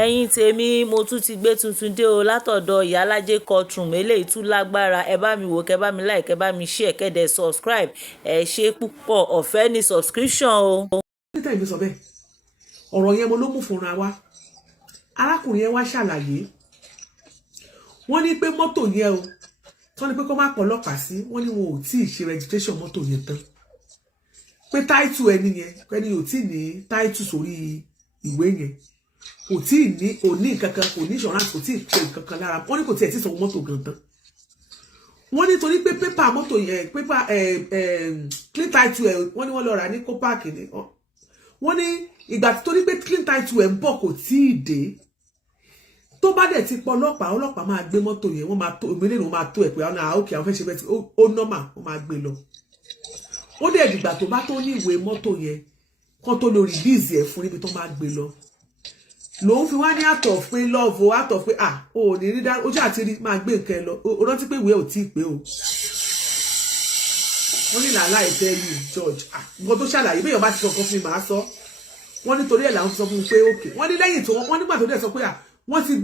ẹ̀yin tèmi mo tún ti gbé tuntun dé o látọ̀dọ̀ Ìyálájé courtroom eléyìí tún lágbára ẹ bá mi wò kẹ́ bá mi like kẹ́ bá mi share kẹ́ dẹ̀ subscribe ẹ ṣe púpọ̀ ọ̀fẹ́ ní subscription o. níta ìlú sọ bẹ́ẹ̀ ọ̀rọ̀ yẹn mo ló mú fúnra wa arákùnrin yẹn wá ṣàlàyé wọ́n ní pé mọ́tò yẹn o tí wọ́n ní pé kó má pọ̀ ọlọ́pàá sí wọ́n ní wọn ò tí ì ṣe registration mọ́tò yẹn tán pé táìtù ẹni yẹn ẹni ò tí ì ní táìtù sórí ìwé yẹn kò tí ì ní òní kankan kò ní insurance kò tí ì pè kankan lára wọ́n ní kò tí ì sanwó mọ́tò gan tán wọ́n ní torí pé pépà mọ́tò yẹn pépà clean title ẹ̀ wọ́n ní wọ́n lọ rà ní copac ní wọ́n ní ìgbà torí pé clean title ẹ̀ ń bọ̀ kò tí ì dé tó bá dẹ̀ ti pọ̀ ọlọ́pàá máa gbé mọ́tò yẹn wọ́n máa tó ìmílẹ̀ ní wọ́n máa tó ẹ̀ pé àwọn òkè àwọn fẹ́ ṣe bẹ́ẹ̀ tí ó normal wọ́n máa gbé lọ ó dẹ̀ dìgbà tó bá tó ní ìwé mọ́tò yẹn kán tó lórí bíìsì ẹ̀ fún níbi tó máa gbé lọ lòun fi wá ní àtọ̀ pé lọ́ọ̀fù àtọ̀ pé ò ní rí dá ojú àti rí máa gbé nǹkan ẹ lọ ó rántí pé ìwé ò tí ì pé o wọ́n ní làálà ìfẹ́ yìí George nǹkan tó ṣàlàyé bẹ́ẹ̀ yọ̀ọ́ bá ti sọ nǹkan fún mi màá sọ wọ́n nítorí ẹ̀ làwọn sọ fún mi pé òkè wọ́n ní lẹ́yìn tó wọ́n nígbà tó dẹ̀ sọ pé wọ́n ti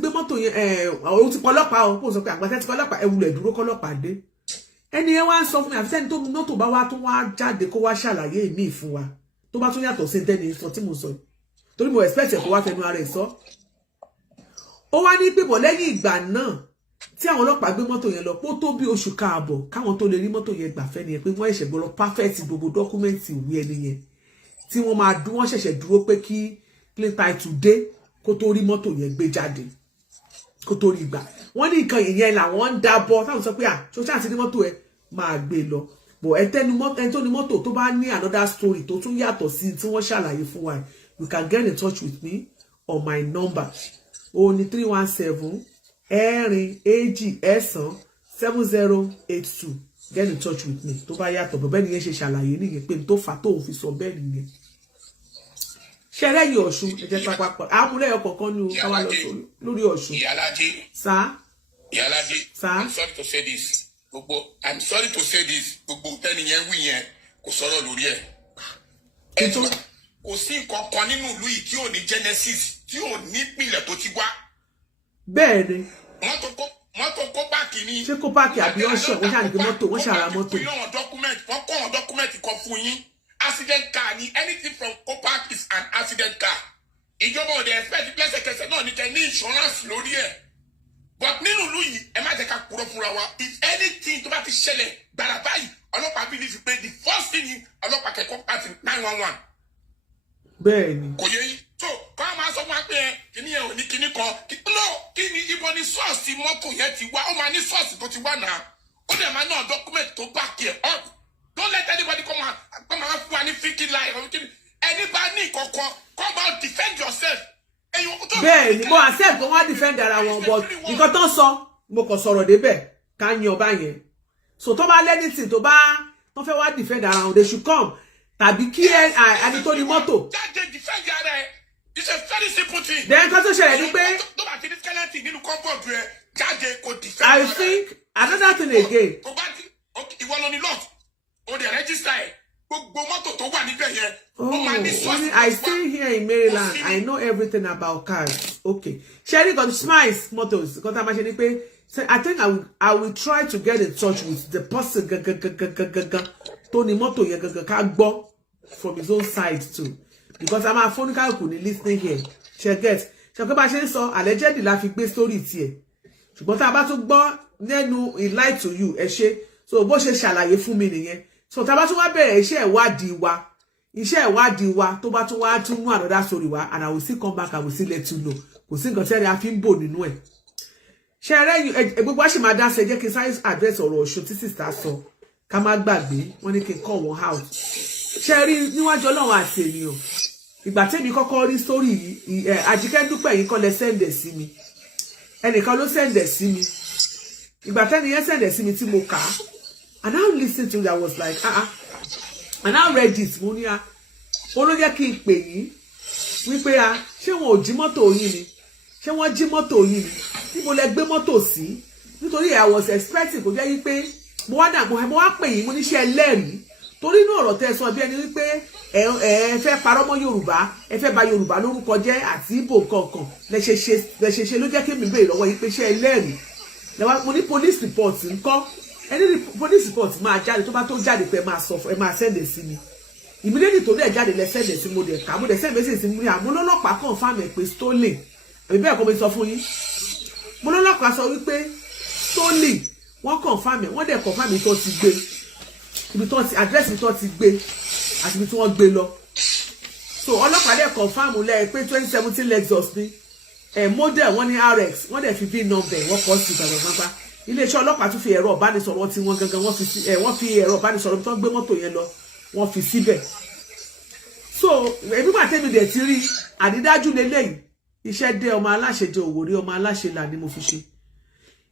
gbé mọ́tò yẹn ó ti kọ́ ọlọ́pàá o kò sọ pé àgbàtẹ́ ti kọ́ ọlọ́pàá ẹ̀wùlẹ̀ dúró kọ́ ọlọ́pàá dé ẹni yẹn wá ń sọ fún mi àfi tẹ́ni tó mọ́tò bá wá tó wá jáde kó wá ṣàlàyé ìmí fún wa tó bá tún yàtọ̀ sí tẹ́ni sọ tí mo sọ torí mo expect ẹ̀ kó wá fẹnu ara ẹ̀ sọ ó wá ní pé bọ̀ lẹ́yìn ìgbà náà tí àwọn ọlọ́pàá gbé mọ́tò yẹn lọ pé ó tó bí oṣù káàbọ̀ káwọn tó lè rí mọ́tò yẹn gbà fẹ́ nìyẹn pé wọ́n ṣẹ̀ṣẹ̀ gbọ́dọ̀ perfect gbogbo dọ́kúmẹ́ǹtì ìwé ẹni yẹn tí wọ́n ṣẹ̀ṣẹ̀ dúró pé kí clean title dé kó tó rí mọ́tò yẹn gbé jáde kó tó rí gbà wọ́n ní nǹkan ìyẹn làwọn ń dábọ̀ táwọn sọ pé ṣoṣá àti ní mọ́tò ẹ máa gbé lọ bọ̀ ẹni tó ní mọ́tò tó bá ní another story tó tún yàtọ̀ sí tí wọ́n ṣàlàyé fún wa you can get in touch with me on my number ó ní 317 7082 get in touch with me tó bá yàtọ̀ bọ̀ bẹ́ẹ̀ ni yẹn ṣe ṣàlàyé nìyẹn pé tó fà tóun fi sọ bẹ́ẹ̀ nìyẹn ṣẹlẹ yìí Ọ̀ṣun ẹjẹ papapọ àmúlẹyọ kọ̀ọ̀kan ní káwá lọ lórí Ọ̀ṣun. Ìyálájé sá. I'm sorry to say this gbogbo tẹni yẹn wí yẹn kò sọ̀rọ̀ lórí ẹ̀. kò sí nǹkan kan nínú ìlú yìí tí ò ní genesis tí ò ní ìpìlẹ̀ tó ti wá. bẹ́ẹ̀ ni. mọ́tò kópáàkì ni. ṣé kópáàkì àbí ọ̀ṣọ́ wọ́n ṣàlùkì mọ́tò wọ́n ṣàrà mọ́tò. wọ́n kọ́ àwọn dọ́kúmẹ̀ntì kan fún yín. Accident car ni anything from Copac is an accident car. Ìjọba òde expect lẹ́sẹ̀kẹsẹ̀ náà ní kẹ́ ní insurance lórí ẹ̀. But nínú ìlú yìí ẹ má jẹ́ ká kúrò fúnra wa. If anything tó bá ti ṣẹlẹ̀ gbàrà báyìí ọlọ́pàá bí ní fi pé the first thing ni ọlọ́pàá kẹ́kọ̀ọ́ pàtì 911. Bẹ́ẹ̀ni. Kò yẹ yín. So kọ́ àwọn máa sọ fún wa pé kíní yẹn ò ní kíní kan. No kí ni ibo ni source mọ́tò yẹn ti wá ó máa ní source tó ti wá náà. Ó dẹ̀ máa náà document tó back here up. Don't let anybody come and fún wa ní fíkì láì ẹni bá ní ìkọ̀kọ̀ come out defend yourself. Bẹ́ẹ̀ni mo accept kó wọ́n defend ara wọn but nǹkan tó ń sọ mo kàn sọ̀rọ̀ débẹ̀ ká yan ọba yẹn so tó bá lẹ́nìtì tó fẹ́ wá defend ara wọn they should come tàbí kí ẹni tó ní mọ́tò. jáde defend ara ẹ it's a very simple thing. then nǹkan tó ṣẹlẹ̀ ni pé. tó bá ti ní skeleton nínú compound rẹ jáde kò defend. I think another thing again. kò bá ti ìwọ ló ní lot o dey register ẹ gbogbo mọ́tò tó wà níbẹ̀ yẹn. I stay here in Maryland. I know everything about cars. Okay. Sherry got Smiles Motors. I think I will try to get in touch with the person Tony Moto from his own side too. Because I'm a phone call listening here. She gets. She so allegedly la fi gbé story tie. Ṣùgbọ́n tá bá tún gbọ́ nenu he lied to you. So bó ṣe ṣàlàyé fún mi nìyẹn. So tá bá tún wá bẹ̀rẹ̀ iṣẹ́ ìwádìí wa tó bá tún wá tún mú another story wa and I will still come back. I will still let you know. Kò sí nǹkan tẹ́lẹ̀ a fi ń bò nínú ẹ̀. Ṣé rẹ́ gbogbo àṣì máa dá ṣe jẹ́ kí n sáré address ọ̀rọ̀ Ọ̀ṣun tí sister sọ ká má gbàgbé wọ́n ní kí n call one out. Ṣé rí níwájú Ọlọ́run àti ènìyàn ìgbà tẹ́mi kọ́kọ́ rí story yìí Àjíkẹ́ Dúpẹ́ yìí kọ́ lẹ send ẹ̀ sí mi ẹnìkan ló send ẹ̀ sí mi ìgbà tẹ́ni yẹn send ẹ̀ sí mi tí mo kà á and now listen to it I was like and now read it mo ní olóyè kí n pè yín wípé ṣé wọn ò jí mọ́tò yín ni ṣé wọ́n jí mọ́tò yín ni níbo lẹ gbé mọ́tò sí nítorí I was expecting kò jẹ́ yí pé mo wá pè yín mo níṣẹ́ ẹlẹ́rìí torí inú ọ̀rọ̀ tẹ́ sọ bí ẹni wípé ẹ fẹ́ parọ́ mọ́ Yorùbá ẹ fẹ́ bà Yorùbá lórúkọ jẹ́ àti Ìgbò kankan lẹ́ṣẹ̀ṣe ló jẹ́ kí mi béèrè lọ́wọ́ yìí pé ṣé ẹlẹ́rìí lẹ́wà mo ní police report ńkọ́ ẹni police report máa jáde tó bá tó jáde pé ẹ máa sẹ́ndẹ̀ sí mi immediately tó dẹ̀ jáde lẹ sẹ́ndẹ̀ sí mo dẹ̀ ká mo dẹ̀ sẹ́ndẹ̀ sí mi àmọ́ lọ́lọ́pàá confirm ẹ̀ pé stolen àbí bẹ́ẹ̀ kọ́ mi sọ fún yín mo lọ́lọ́pàá sọ wípé stolen wọ́n confirm ẹ̀ wọ́n dẹ̀ confirm tó ti gbé ibi tó ti address ibi tó ti gbé àti ibi tí wọ́n gbé lọ so ọlọ́pàá dẹ̀ confirm lẹ́ pé 2017 Lexus ni model wọ́n ní RX wọ́n dẹ̀ fi v number wọ́n kọ́ sí gbàgbàgbà iléeṣẹ́ ọlọ́pàá tún fi ẹ̀rọ ìbánisọ̀rọ̀ tí wọ́n gangan wọ́n fi ẹ̀rọ ìbánisọ̀rọ̀ tó ń gbé mọ́tò yẹn lọ wọ́n fi síbẹ̀ so èmi máa tẹ́mi dẹ̀ ti rí àdídájú lélẹ́yìn iṣẹ́ dé ọmọ aláṣẹ jẹ òwòrí ọmọ aláṣẹ là ni mo fi ṣe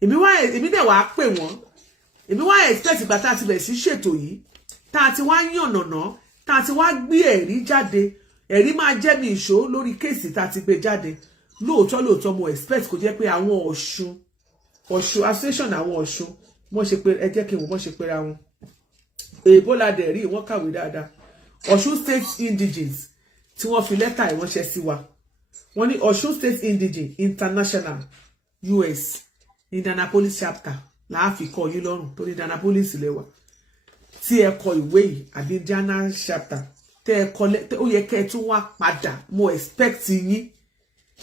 èmi dẹ̀ wàá pè wọ́n èmi wá expect ìgbà tá a ti bẹ̀rẹ̀ sí ṣètò yìí tá a ti wá yànnàná tá a ti wá gbé ẹ̀rí jáde ẹ̀rí máa jẹ́ mi ìṣó lórí kéèsì tá a ti gbé jáde lóòótọ́ mo expect kò jẹ́ pé àwọn Ọ̀ṣun association àwọn Ọ̀ṣun wọ́n ṣe pé ẹ jẹ́ kí wọ́n ṣe pera wọn èèbó la dẹ̀ rí wọ́n kàwé dáadáa Ọ̀ṣun state indigenes tí wọ́n fi lẹ́tà ìránṣẹ́ sí wa wọ́n ní Ọ̀ṣun state indigene international US Indianapolis chapter láàfi kọ yín lọ́rùn torí Indianapolis lẹ́wà tí ẹ kọ ìwé yìí àbí Indiana chapter tẹ́ ẹ kọ ó yẹ kẹ́ ẹ tún wá padà mo expect yín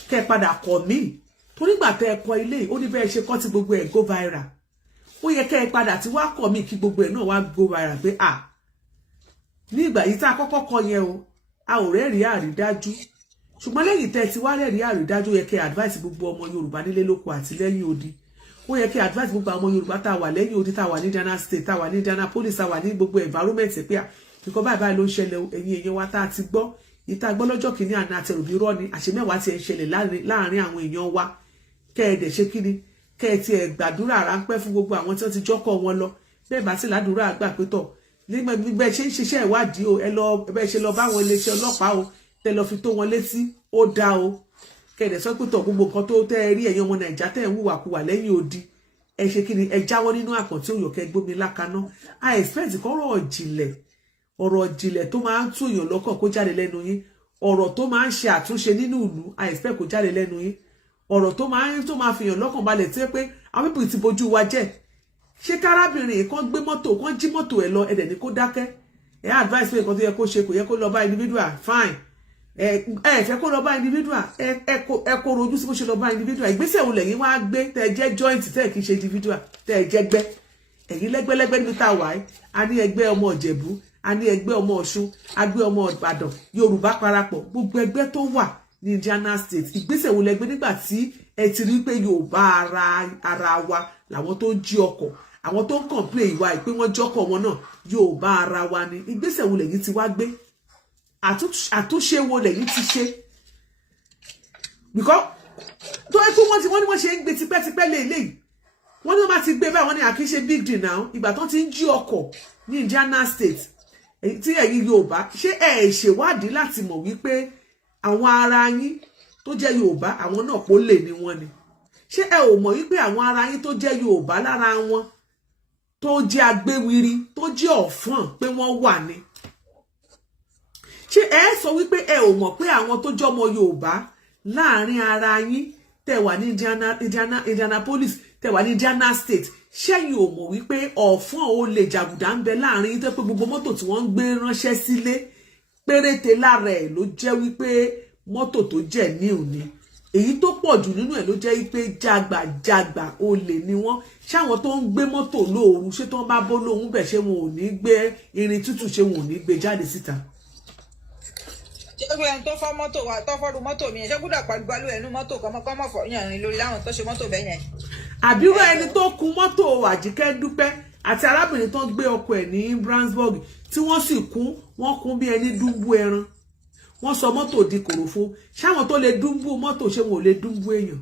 kẹ́ ẹ padà kọ mí torí gbà tẹ́ ẹ kọ ilé ó ní bẹ́ẹ̀ ṣe kọ́ tí gbogbo ẹ̀ go viral ó yẹ kẹ́ ẹ padà tí wá kọ mí kí gbogbo ẹ̀ náà wá go viral pé ní ìgbà yìí tá a kọ́kọ́ kọ yẹn o a ò rẹ́rìí àrídájú ṣùgbọ́n lẹ́yìn tẹ́ ẹ ti wá rẹ́rìí àrídájú yẹ kẹ́ advice gbogbo ọmọ Yorùbá nílé lóko àti lẹ́yìn odi ó yẹ kí advice gbogbo àwọn Yorùbá tá a wà lẹ́yìn odi tá a wà ní Indiana state tá a wà ní Indianapolis tá a wà ní gbogbo environment pé nǹkan báyìí ló ń ṣẹlẹ̀ ẹ̀yin èèyàn wa tá a ti gbọ́ ìta gbọ́ lọ́jọ́ kìíní àná àtẹrùbí rọ́ ni àṣemẹ́wàá ti ẹ̀ ń ṣẹlẹ̀ láàrin àwọn èèyàn wa kẹ́ ẹ dẹ̀ ṣe kíni kẹ́ ẹ ti ẹ̀ gbàdúrà ráńpẹ́ fún gbogbo àwọn tí wọ́n ti jọ́kọ̀ wọn lọ bẹ́ẹ̀ bá sì ládùúrà àgbà pé tọ̀ nígbà bẹ́ẹ̀ ṣe ń ṣiṣẹ́ ìwádìí o bẹ́ẹ̀ ṣe lọ bá àwọn iléeṣẹ́ ọlọ́pàá o tẹ́ lọ fi tó wọn létí ó dá o kẹ́ ẹ dẹ̀ sọ pé tọ̀ gbogbo nǹkan tó tẹ́ ẹ rí ẹ̀yin ọmọ Nàìjíríà tẹ́ ẹ ń hùwàkuwà lẹ́yìn odi ẹ ṣe kíni ẹ jáwọ́ nínú àpọ̀n tí òyòkẹ́ gbómi lákaná I expect kọ́rọ̀ ọ̀rọ̀ ìjìnlẹ̀ tó máa ń tún èèyàn lọ́kàn kó jáde lẹ́nu yín ọ̀rọ̀ tó máa ń ṣe àtúnṣe nínú ìlú I expect kó jáde lẹ́nu yín ọ̀rọ̀ tó máa fi èèyàn lọ́kàn balẹ̀ tí pé àwọn pípì ti bojú wa jẹ́ ṣé kárábìnrin kan gbé mọ́tò kan jí mọ́tò ẹ̀ lọ ẹ̀dẹ̀ ní kó dákẹ́ ẹ̀ advice pé nǹkan tó yẹ kó ṣe kò yẹ kó lọ bá individual fine ẹ fẹ́ kó lọ bá individual ẹ kó rojú sí bó ṣe lọ bá individual ìgbésẹ̀ wo lẹ́yìn wá gbé tẹ́ ẹ jẹ́ joint tẹ́ ẹ kì í ṣe individual tẹ́ ẹ jẹ́ gbẹ́ ẹ̀yin lẹ́gbẹ́lẹ́gbẹ́ níbi tá a wà á ní ẹgbẹ́ ọmọ Ìjẹ̀bú a ní ẹgbẹ́ ọmọ Ọ̀ṣun agbẹ́ ọmọ Ìbàdàn Yorùbá parapọ̀ gbogbo ẹgbẹ́ tó wà ní Indiana state ìgbésẹ̀ wo lẹ́gbẹ́ nígbà tí ẹ ti rí pé Yorùbá ara wa làwọn tó ń jí ọkọ̀ àwọn tó ń complain ìwà ìpé wọ́n jọ́kọ̀ wọn náà Yorùbá ara wa ni ìgbésẹ̀ wo lẹ́yìn ti wá gbé àtúnṣe wo lẹ́yìn ti ṣe because tó ẹ pé wọ́n ní wọ́n ṣe ń gbé tipẹ́tipẹ́ léyìí wọ́n ní wọ́n bá ti gbé báyìí wọ́n ní àkíṣe big deal now ìgbà tó ti ń jí ọkọ̀ ní Indiana state tí ẹ̀yin Yorùbá ṣé ẹ ṣèwádìí láti mọ̀ wípé àwọn ara yín tó jẹ́ Yorùbá àwọn náà pọ̀ lè ní wọ́n ni ṣé ẹ ò mọ̀ wípé àwọn ara yín tó jẹ́ Yorùbá lára wọn tó jẹ́ agbéwiri tó jẹ́ ọ̀fọ́n pé wọ́n wà ní ṣé ẹ sọ wípé ẹ ò mọ̀ pé àwọn tó jọmọ Yorùbá láàrin ara yín tẹ́ wà ní Indianapolis tẹ́ wà ní Indiana state ṣẹ́yìn ò mọ̀ wípé ọ̀fọ́n ò lè jàgùdà ń bẹ láàrin yín tó pé gbogbo mọ́tò tí wọ́n ń gbé ránṣẹ́ sílé péréte lára ẹ̀ ló jẹ́ wípé mọ́tò tó jẹ́ ní òní èyí tó pọ̀ jù nínú ẹ̀ ló jẹ́ wípé jàgbàjàgbà olè ni wọ́n ṣáwọn tó ń gbé mọ́tò lóoru ṣé tó ń bá bó lóhun bẹ̀ ṣé wọn ò ní gbé irin tútù ṣé wọn ò ní gbé jáde síta. ṣé pé ẹni tó fọ́ mọ́tò wa tó fọ́rù mọ́tò mi yẹn ṣé gbọ́dọ̀ pàgbálù ẹnu mọ́tò kọ́mọ́ fọ́ yàn ní lórí láwọn tó ṣe mọ́tò bẹ́ẹ̀ yẹn. àbírò ẹni tó kun mọ́tò Àjíkẹ́ Dúpẹ́ àti arábìnrin tó ń gbé ọkọ ẹ̀ ní Brandsburg tí wọ́n sì wọ́n kún bí ẹni dúnbú ẹran wọ́n sọ mọ́tò di kòròfo ṣáwọn tó lè dúnbú mọ́tò ṣé wọn ò lè dúnbú èèyàn.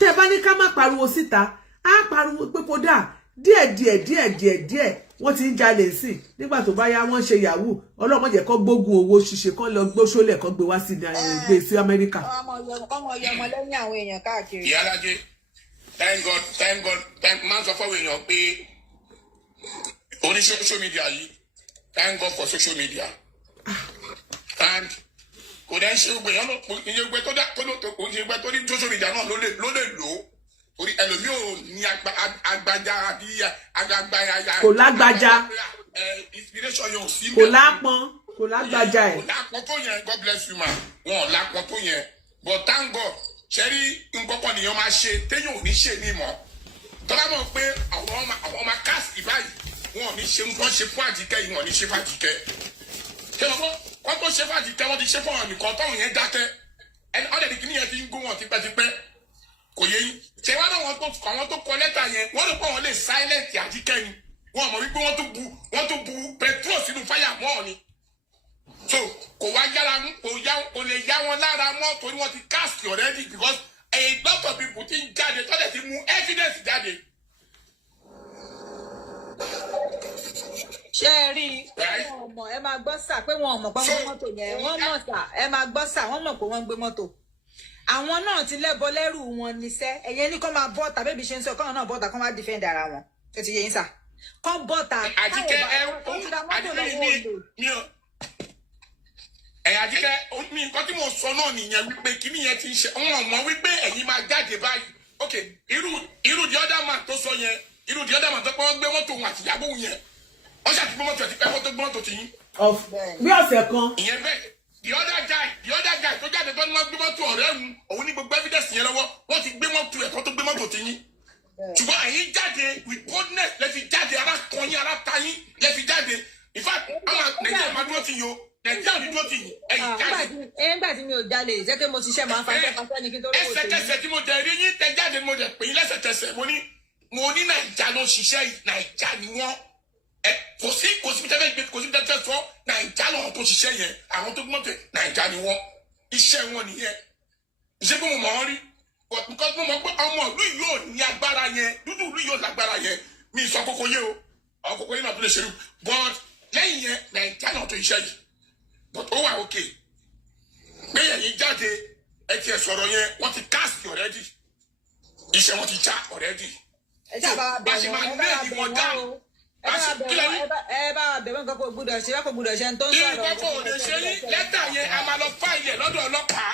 tẹ́ bá ní ká má pariwo síta á pariwo pé kódà díẹ̀ wọ́n ti ń jalè sí nígbà tó bá yá wọ́n ṣe yahoo ọlọ́mọ jẹ́ kó gbógun owó ṣíṣe kán lọ gbóṣólẹ̀ kán gbé wá sí gbé sí Amẹ́ríkà. ọmọ ọmọ lẹ́yìn àwọn èèyàn káàkiri. Ìyálájé thank God máa ń sọ fọ́wọ́ èèyàn pé Only social media yìí. Thank God for social media. And kò dẹ́ ṣe gbé yẹn lọ ìyẹn gbé tó dá tó ìyẹn gbé tó ní social media náà ló lè lò ó. Orí ẹlòmíì ò ní agbájá àbí agbáyà. Kò lágbájá. Inspiration yóò sí. Kò lápọn. Kò lágbájá ẹ̀. Kò lápọn tó yẹn, God bless you ma. Wọn ò lápọn tó yẹn. But thank God, ṣẹ́rí nǹkan kan nìyẹn máa ṣe téyàn ò ní ṣe ní mọ́. Tọ́lá mọ̀ pé àwọn ọmọ cast báyìí wọn ò ní ṣe nǹkan ṣe fún Àjíkẹ́ yìí wọn ò ní ṣe fún Àjíkẹ́. Ṣé wọ́n tó ṣe fún Àjíkẹ́ wọ́n ti ṣe fún àwọn nìkan tọ́hún yẹn dákẹ́. Ẹni ọ̀dẹ̀ ní kíní yẹn ti ń gún wọn tipẹ́tipẹ́. Kò yé yín. Ṣé wọ́n náà àwọn tó kọ lẹ́tà yẹn wọ́n lè pọ̀ wọ́n lè silent Àjíkẹ́ ni. Wọ́n mọ̀ wípé wọ́n tó bu petrol sínú fáyà mọ́ ni. So kò wá yára kò lè yá wọn lára mọ́ torí wọ́n ti cast already because a lot of people ti ń jáde tọ́lẹ̀ ti mú evidence jáde. ṣé ẹ rí i wọn mọ̀ ẹ máa gbọ́ sà pé wọn ò mọ̀ pé wọ́n gbé mọ́tò yẹn wọ́n mọ̀ sà ẹ máa gbọ́ sà wọ́n mọ̀ pé wọ́n gbé mọ́tò àwọn náà ti lẹ́bọ lẹ́rù wọn níṣẹ́ ẹ̀yẹn ní kó máa bọ́ta bébí ṣe ń sọ kọ́nà náà bọ́ta kó máa defend ara wọn ẹ ti yẹ yín sà kọ́ bọ́ta Àjíkẹ́ Àjíkẹ́ mi nǹkan tí mo sọ náà nìyẹn wípé kíní yẹn ti ń ṣe wọn mọ̀ wípé ẹ̀yin máa jáde báyìí ok irú the other man tó sọ yẹn irú the other man tó pé wọ́n gbé mọ́tò wọn àtìyàwó yẹn wọ́n ṣàtìgbé mọ́tò àti pẹ́ mọ́tò gbé mọ́tò tì yín. Bí ọ̀sẹ̀ kan. Ìyẹn bẹ́ẹ̀ the other guy tó jáde tó ní wọ́n gbé mọ́tò ọ̀rẹ́ òun ní gbogbo evidence yẹn lọ́wọ́ wọ́n ti gbé mọ́tò ẹ̀kọ́ tó gbé mọ́tò tì yín. Ṣùgbọ́n ẹ̀yin jáde with boldness lẹ́fi jáde ara kan yín ara ta yín lẹ́fi jáde in fact àwọn Nàìjíríà máa dúró ti yín o Nàìjíríà ní dúró ti yín ẹ̀yin jáde. nígbà tí mi ò jalè jẹ́ kí mo ṣiṣẹ́ máa ń fàṣẹ ní kí n tó lówó ṣe. ẹsẹ̀kẹsẹ̀ tí mo jẹ rí yín tẹ jáde mo jẹ pé yín lẹ́sẹ̀kẹsẹ̀ mo ní Nàìjà ló ṣiṣẹ́ yìí Nàìjà ni wọ́n kò sí tẹ́fẹ́ sọ Nàìjà lọ́wọ́ tó ṣiṣẹ́ yẹn àwọn tó gbọ́n tẹ Nàìjà ni wọ́n iṣẹ́ wọn nìyẹn iṣẹ́ pé mo mọ̀ ọ́n rí because mo mọ̀ pé ọmọ ìlú yóò ní agbára yẹn dúdú ìlú yóò lágbára yẹn mi sọ kókó yé o àwọn kókó yé náà tó lè ṣerú but lẹ́yìn yẹn Nàìjà náà tó iṣẹ́ yìí but ó wà òkè pé ẹ̀yin jáde ẹ ti ẹ̀ sọ̀rọ̀ yẹn wọ́n ti cast already iṣẹ́ wọn ti já already ẹ bá bẹ̀rẹ̀ nǹkan kò gbúdọ̀ ṣe kò gbúdọ̀ ṣe ń tó ń sọ̀rọ̀. ìkọ̀kọ̀ ò lè ṣe ní lẹ́tà yẹn a máa lọ fáìlì ẹ̀ lọ́dọ̀ ọlọ́pàá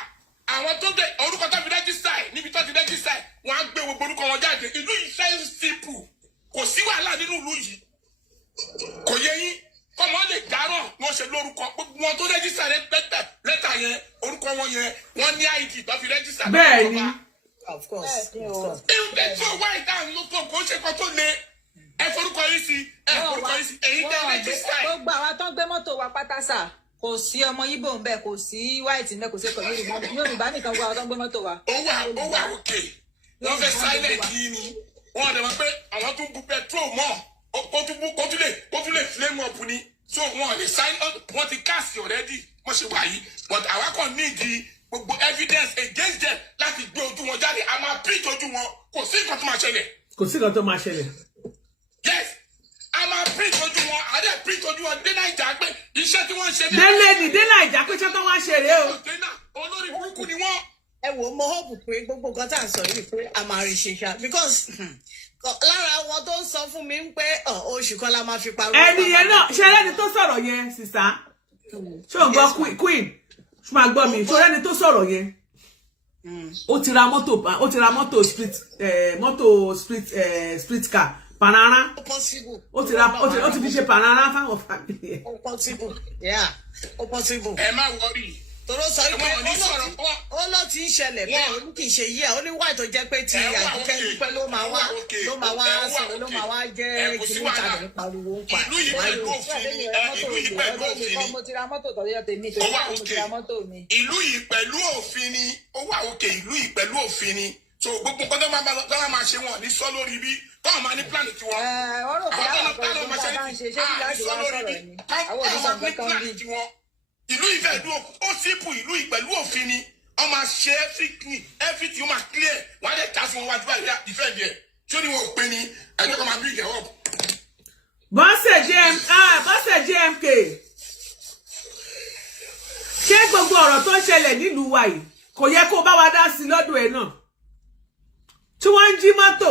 àwọn tó dé orúkọ tó fi rẹ́jísítà ẹ̀ níbi tó ti rẹ́jísítà ẹ̀ wọ́n á gbé gbogbo orúkọ wọn jáde ìlú yìí fẹ́ simple kò sí wàhálà nínú ìlú yìí kò yẹ yín kọ́mọ lè dáràn wọ́n ṣe lórúkọ wọn tó rẹ́jísítà lẹ́tà yẹn orúkọ wọn yẹn wọ́n ní ID tó fi rẹ́jísítà bẹ́ẹ̀ ni of course. ìrùbẹ̀ tó wá ìdáhùn ló kó ṣe kó tó le ẹ forúkọ yín sí èyí tẹ rẹ́jísítà ẹ̀. gbogbo àwọn tó ń gbé mọ́tò wa pátá sà kò sí ọmọ Yíbò ń bẹ kò sí white ń bẹ kò sí ẹ̀kọ́ Yorùbá nìkan gbogbo àwọn tó ń gbé mọ́tò wa. ó wà òkè wọ́n fẹ́ silent yìí ni wọ́n dẹ̀ wọ́n pé àwọn tó bu petrol mọ́ kó tún lè flame up ni so wọ́n lè silent wọ́n ti cast already wọ́n ṣe wà yìí but àwa kàn nídìí gbogbo evidence against them láti gbé ojú wọn jáde a máa print ojú wọn kò sí nǹkan tó máa ṣẹlẹ̀. kò sí nǹkan tó máa ṣẹlẹ̀. yes a máa print ojú wọn a dẹ̀ print ojú wọn dé Nàìjà pé iṣẹ́ tí wọ́n ṣe ní. dé Nàìjà pé iṣẹ́ tó wá ṣe rèé o. olórí burúkú ni wọ́n. ẹ wò mo hope pé gbogbo nǹkan tá à ń sọ yìí pé a máa rí ṣe ṣá because lára wọn tó ń sọ fún mi pé oṣù kan la máa fi parọ́. ẹni yẹn náà ṣe ẹni tó sọ̀rọ̀ yẹn sísá ṣé o gbọ́ queen ṣé máa gbọ́ mi ṣé ẹni tó sọ̀rọ̀ yẹn ó ti ra mọ́tò street car panara ó ti fi ṣe panara fáwọn family ẹ̀. ó possible yeah ó possible. ẹ má wọrí. toro sọ pé ó ló ti ń ṣẹlẹ̀ bẹ́ẹ̀ ó ní kì í ṣe yíyà ó ní wáì tó jẹ́ pé ti Àjíkẹ́ dúpẹ́ ló máa wá sọ̀rọ̀ ló máa wá jẹ́ kìíní tàbí pariwo ń pa. ìlú yìí pẹ̀lú òfin ni ìlú yìí pẹ̀lú òfin ni. mo ti ra mọ́tò tọ́jú tèmi tó yẹ mo ti ra mọ́tò mi. ìlú yìí pẹ̀lú òfin ni ó wà òkè ìlú yìí pẹ̀lú òfin ni so gbogbo nǹkan tó máa ṣe wọn ní sọ lórí bí káwọn máa ní plan tiwọn. ọ̀rọ̀ kò dáhùn pé ọdún bá bá ń ṣe ṣé bí láti wá sọ̀rọ̀ ni àwọn òṣìṣẹ́ nǹkan kan bí. ìlú yìí pẹ̀lú ó sípù ìlú yìí pẹ̀lú òfin ni wọ́n máa ṣe everything wọ́n máa clear wọ́n á dẹ̀ ká sí wọn wájú báyìí defend yẹ tí ó ní wọn ò pé ni ẹjọ́ kan máa bí ìgẹ̀ up. bọ́sẹ̀ JMK ṣé gbogbo ọ̀rọ̀ tó ń ṣẹlẹ̀ nílùú wa yìí kò yẹ kó bá wa dá sí lọ́dọ̀ ẹ̀ náà tí wọ́n ń jí mọ́tò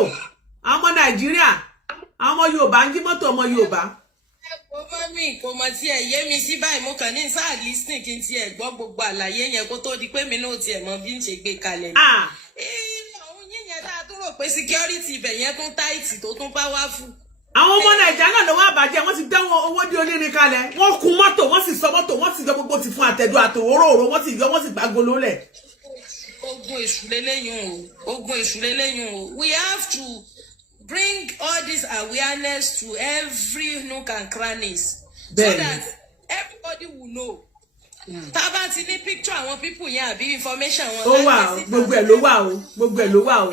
àwọn ọmọ Nàìjíríà àwọn ọmọ Yorùbá ń jí mọ́tò ọmọ Yorùbá mi kò mọ̀ tí ẹ yé mi sí báyìí mo kàn ní sáà listening kí n tiẹ̀ gbọ́ gbogbo àlàyé yẹn kó tó di pé mi náà tiẹ̀ mọ bí n ṣe gbé kalẹ̀. Àwọn yíyan tá a tó rò pé security ibẹ̀ yẹn tún táìtì tó tún powerful. Àwọn ọmọ Nàìjíríà náà ló wá bàjẹ́ wọ́n ti dẹ́wọ́n owó dé onírin kalẹ̀ wọ́n kun mọ́tò wọ́n sì sọ mọ́tò wọ́n sì yọ gbogbo ti fún àtẹ̀dọ́ àtòwòrò wọ́n sì yọ wọ́n sì gbàgbó lẹ̀. Ogun èṣù lélẹ́yìn o. We have to bring all this awareness to every nook and crannies so that everybody will know. Tá bá ti ní picture àwọn people yẹn àbí information wọn. Ó wà o, gbogbo ẹ̀ ló wà o.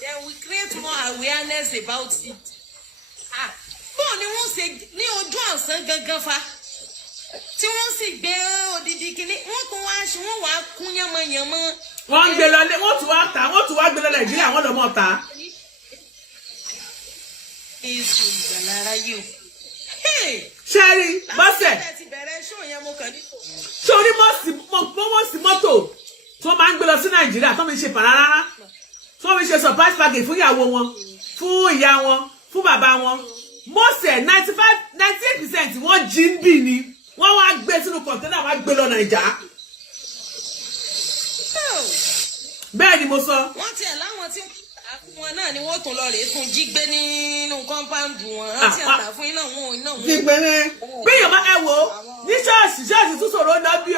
Then we create more awareness about it. Bọ́ọ̀ ni wọ́n ṣe ní ojú ọ̀sán gangan fa tí wọ́n sì gbé odidi kìíní wọ́n tún wá ṣe wọ́n wá kún yánmọ́yánmọ́. Wọ́n ń gbé lọ lé wọ́n tún wá tà wọ́n tún wá gbé lọ Nàìjíríà wọ́n lọ mọ́ ta. Èso ìgbàlára yìí o. Ṣẹ́rí bọ́sẹ̀. Sórí mọ́ọ̀sì mọ́tò tí wọ́n máa ń gbé lọ sí Nàìjíríà tó ń ṣe fàrà rárá tí wọ́n fi ṣe surprise package fún ìyàwó wọn fún ìyá wọn fún bàbá wọn mọ́ọ̀sẹ̀ 98% wọ́n jí ń bì ni wọ́n wá gbé sínú kọ̀ǹtẹ́nà wá gbé lọ Nàìjà. Bẹ́ẹ̀ ni mo sọ. Wọ́n tiẹ̀ láwọn tí wọn náà ni wọ́n tún lọ rèé tún jí gbé nínú kọ́ńpáǹdù wọn láti àtà fún iná wọn. Ìgbẹ́rẹ́ bí èèyàn bá ẹ wò ó ní ṣọ́ọ̀ṣì tún sọ̀rọ̀ ọ̀nà bí o.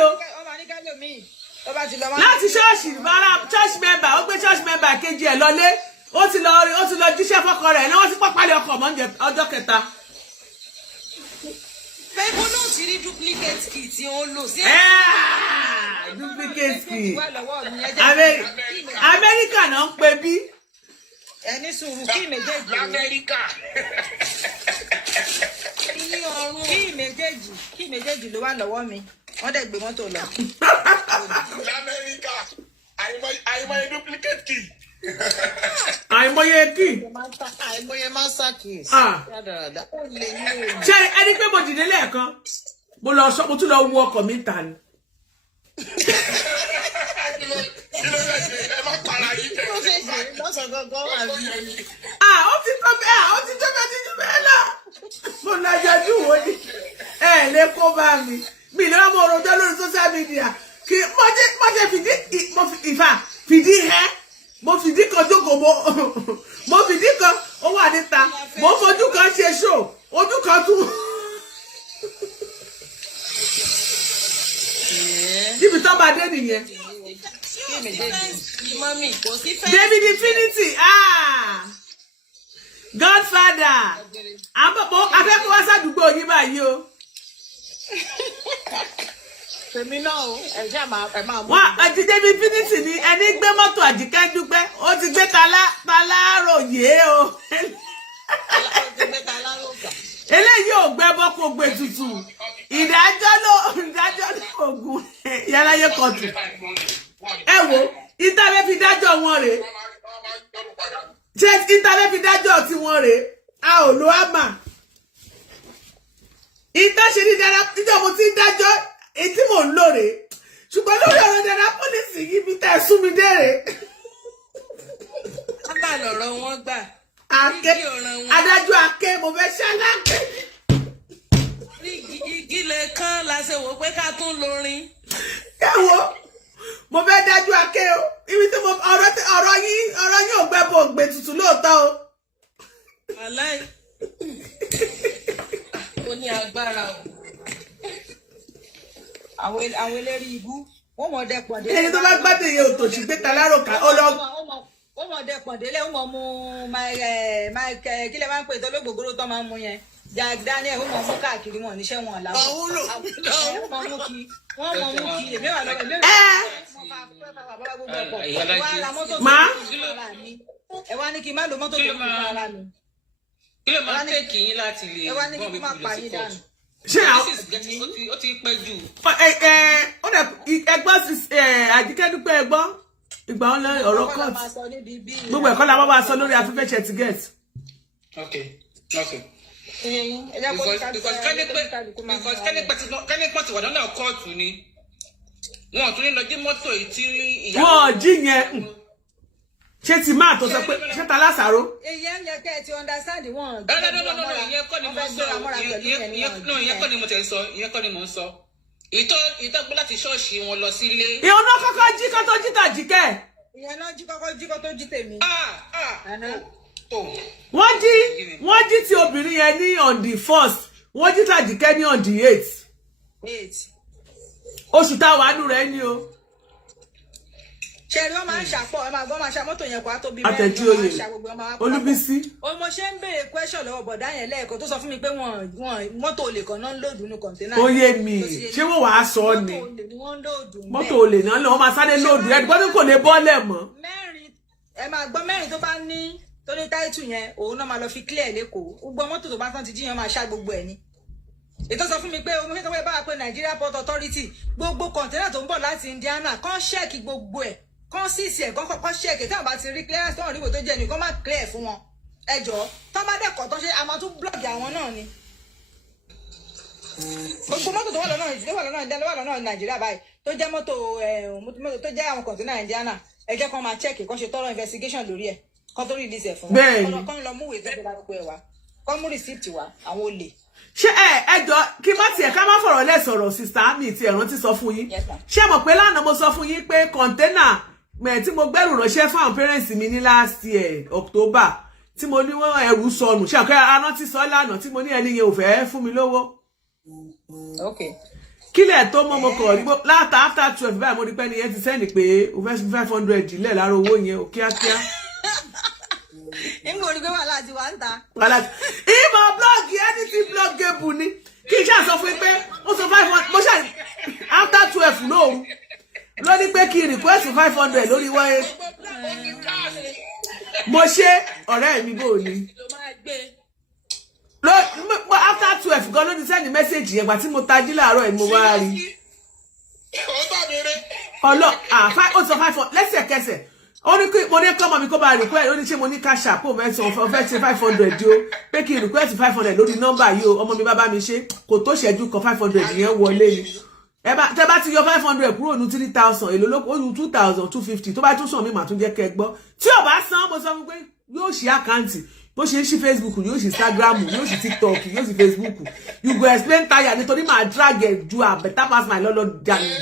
Láti ṣọ́ọ̀ṣì bára church member ó gbé church member kejì ẹ̀ lọlé ó ti lọ jíṣẹ́ fọ́kọ rẹ̀ ní wọ́n ti pọ́pálẹ̀ ọkọ̀ mọ́ ọjọ́ kẹta. Bẹ́ẹ̀ni náà ti rí duplicate key tí ó lò sí. Duplicate key Amẹ́ríkà náà ń pè bí. Ẹni sùúrù kí méjèèjì l'Amẹ́ríkà. Kí méjèèjì ló wà lọ́wọ́ mi wọ́n dẹ̀ gbé mọ́tò lọ. L'Amẹ́ríkà àìmọye duplicate key. Àìmọye kí. Àìmọye master keys. Ṣé ẹni pé mo dìde lẹ́ẹ̀kan mo tún lọ wo ọkọ̀ mi ta ni. Kí ló fẹ́ ṣe ẹ má para yìí tẹ̀. Ó ti tó bẹ́ẹ̀ ti jù bẹ́ẹ̀ lọ. Mo lọ yọjú wo ni lè kó bá mi lọ́wọ́ mo rojọ́ lórí social media kí mo jẹ́ fìdí hẹ́ mo fìdí kan jókòó mo fìdí kan ó wà níta mo fojú kan ṣe show ojú kan tún. Níbi tó bá dé nìyẹn. David Infinity Godfather afẹ́kọ̀ọ́ wá sádùúgbò yín báyìí o. Tèmi náà o ẹ máa mú. Wọ́n àti David Infinity ni ẹni gbé mọ́tò Àjíkẹ́ Dúpẹ́ ó ti gbé Taláròyé o. Eléyìí ò gbẹ bọ́ kó gbé tutù ìdájọ́ ló ògùn yàráyé kọ̀tù. Ẹ wo ìtàwé fi dájọ́ wọn rèé ṣé ìtàwé fi dájọ́ tí wọn rèé a ò lo àmà ìtàn ṣe ní dára níjọ́ mo ti dájọ́ èyí tí mò ń lò rèé ṣùgbọ́n lórí ọ̀rọ̀ dára pọ́lísì yìí bí tẹ̀ sún mi dé rèé. Ábà lọ̀rọ̀ wọn gbà. Adájọ́ Aké mo fẹ́ ṣáláńkẹ́. Igi lè kán la ṣe wò pé ká tún lórin. Ẹ wo mo fẹ́ dájú Aké o ibi tí ọ̀rọ̀ yín ò gbẹ́ bò gbé tutù lóòótọ́ o. Aláì ó ní agbára o. Àwọn eléré ibú wọ́n mọ̀ dẹ́pọ̀ dé. Ẹni tó bá gbádùn iye òtòṣì gbé Taláròkà ó lọ. Wọ́n mọ̀ dẹ́pọ̀ délé wọ́n mọ̀ mú kí lè máa ń pè tó lóògbògbòrò tó máa ń mú yẹn. Jack Daniel wọ́n mọ̀ mú káàkiri wọn níṣẹ́ wọn làwọn. Wọ́n mọ̀ mú kí èmi wà lọ́wọ́ èmi ẹ wá ní kí n má lo mọ́tò tó fi ara mi. Kí ló máa tẹ̀kì yín láti lè ẹ wá ní kí n má pa yín dànù. Ṣé ó ti pẹ́ jù. Ó dẹ̀ ẹgbọ́n Àjíkẹ́ Dúpẹ́ ẹgbọ́n ìgbà wọn lọ ọ̀rọ̀ court gbogbo ẹ̀kọ́ la bá sọ lórí afẹ́fẹ́ ṣe ti get. Okay. Because kẹ́nìpọ̀ ti wà lọ́nà kóòtù ni wọn ò tún ní lọ jí mọ́tò èyí tí ìyá. Wọ́n jí yẹn ṣé ti máa tó sọ pé ṣé ta lásàrò. èyí ẹ̀ ń yẹ kẹ́ ẹ ti understand wọn. No, ìyẹn kọ́ ni mo sọ. Ìyẹn kọ́ ni mo tẹ̀ sọ. Ìyẹn kọ́ ni mo sọ. Ìtọ́gbọ́n láti ṣọ́ọ̀ṣì wọn lọ sílé. ìhun náà kọ́kọ́ jí kó tó jí tàjíkẹ́. ìyẹn náà jí kọ́kọ́ tó jí tèmi. wọ́n jí ti obìnrin yẹn ní on the 1st wọ́n jí tàjíkẹ́ ní on the 8th. oṣù táwa nù rẹ̀ ni o. ṣẹ́rí wọ́n máa ń ṣàpọ̀ ẹ máa gbọ́ máa ṣa mọ́tò yẹn kó á tó bí Àtẹ̀jí mẹ́rin wọ́n oyè. máa ń ṣa gbogbo ọmọ wa. Olúbísí. mo ṣe ń béèrè question lọ́wọ́ bọ̀dá yẹn lẹ́ẹ̀kan tó sọ fún mi pé wọ́n mọ́tò olè kan náà ń lòdù nínú kọ̀ǹténà. ó yé mi ṣé wọ́n wàá sọ ni mọ́tò olè náà lọ́wọ́ máa sáré lóòdù ẹ̀ gbọ́dọ̀ kò lè bọ́lẹ̀ mọ́. mẹ́rin ẹ máa gbọ́ mẹ́rin tó bá ní tó ní táìtù yẹn òun náà máa lọ fi clear lẹ́kọ̀ọ́ gbogbo mọ́tò tó bá tán ti jí yẹn máa ṣá gbogbo ẹ̀ ni. ètò sọ fún mi pé omi fẹ́ bá wa pé Nigeria Port Authority gbogbo kọ̀ǹténà tó ń bọ̀ láti Indiana kàn ṣẹ́ẹ̀kì gbogbo ẹ̀ kàn sí ìsì ẹ̀ kàn kọ́kọ́ ṣẹ́ẹ̀kì tí àwọn bá ti rí clearance tó ń rí ìwé tó jẹ́ ni kàn má clear fún wọn ẹjọ́ tó bá dẹ̀kọ̀ tó ṣe a máa tún blọ́ọ̀gì àwọn náà ni. gbogbo mọ́tò tó wà lọ́nà Nàìjíríà báyìí tó jẹ́ mọ́tò tó jẹ́ àwọn kọ̀ǹténà Indiana ẹ jẹ́ kàn máa ṣẹ́ẹ̀kì kàn ṣe thorough investigation lórí ẹ̀ kàn tó release ẹ̀ fún wọn kàn lọ mú ìwé tó bá gbogbo ẹ̀ wá kàn mú receipt wá àwọn olè. ṣé ẹjọ kí má tiẹ̀ ká má fọ̀rọ̀ lẹ̀ sọ̀rọ̀ sista mi ti ẹ̀rántí sọ fún yín ṣé mọ̀ pé lánàá mo sọ fún yín pé kọ̀ǹténà tí mo gbẹ́rù ránṣẹ́ fún àwọn parents mi ní last year October tí mo ní wọ́n ẹrù sọnù ṣé àkẹ́ arántí sọ lánàá tí mo ní ẹni yẹn ò fẹ́ fún mi lówó. kílẹ̀ tó mọ́ mo kọ̀ rí láta after 12 báyìí mo rí pé ẹni yẹn ti sẹ́ni pé o fẹ́ fi 500 ilẹ̀ lára owó yẹn ò kíákíá. nígbà orí pé wàhálà ti wà ń ta. ìmọ̀ blọ́ọ̀gì anything bloggable ni kí n ṣáà sọ fún yín pé ó sọ 500 mo ṣáà after 12 lóòru ló ní pé kí n request 500 lórí wáyé mo ṣe ọ̀rẹ́ mi bò ní after 12 gan ló ní sẹ́ni mẹ́sẹ̀jì yẹn gbà tí mo tají láàárọ̀ ẹ̀ mo wá rí ó sọ 500 lẹ́sẹ̀kẹsẹ̀ ó ní mo ní kọ́mọ mi kó bá request ó ní ṣé mo ní cash app ó mẹ́sàn ọ̀fẹ́ ṣe 500 o pé kí n request 500 lórí nọ́mbà yìí o ọmọ mi bá mi ṣe kò tó ṣẹ́jú kan 500 yẹn wọlé ni tẹ́ bá ti yọ 500 kúrò ní 3000 èlò ló ó ní 2250 tó bá tún sàn mí mà tún jẹ́ kẹ́ gbọ́ tí ò bá san mo sọ fún pé yóò ṣí àkáǹtì bó ṣe ń ṣí Facebook yóò ṣí Instagram yóò ṣí TikTok yóò ṣí Facebook you go explain tire nítorí máa drag ẹ̀ ju a better pass my lọ́lọ́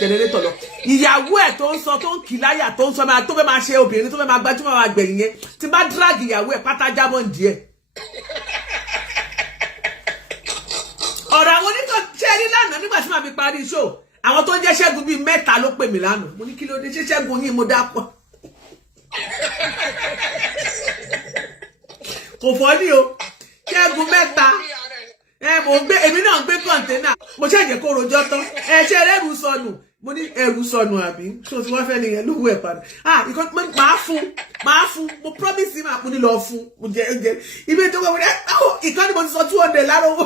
generator lọ ìyàwó ẹ̀ tó ń sọ tó ń kì láyà tó ń sọ tó fẹ́ máa ṣe obìnrin tó fẹ́ máa gbajúmọ̀ máa gbẹ̀yìn yẹn tí bá drag ìyàwó ẹ̀ pátá jábọ̀ díẹ̀. ọ̀rọ̀ àwọn oníkan ṣe rí lánàá nígbà tí màá fi parí show àwọn tó ń jẹ́ Ṣẹ́gun bíi 3 ló pè mí lánàá mo ní kí ló dé ṣé Ṣẹ́gun yín mo dá pọ̀ kò fọ́ ní o Ṣẹ́gun 3 mo gbé èmi náà gbé kọ̀ǹténà mo ṣẹ̀jẹ̀ kó rojọ́ tán ṣe ẹrù sọnù mo ní ẹrù sọnù àbí tó ti wá fẹ́ nìyẹn lówó ẹ̀ padà máa fún mo promise máa kú ní lọ fún mo jẹ ibi tó wọ́n ìkànnì mo ti sọ 200 lára owó.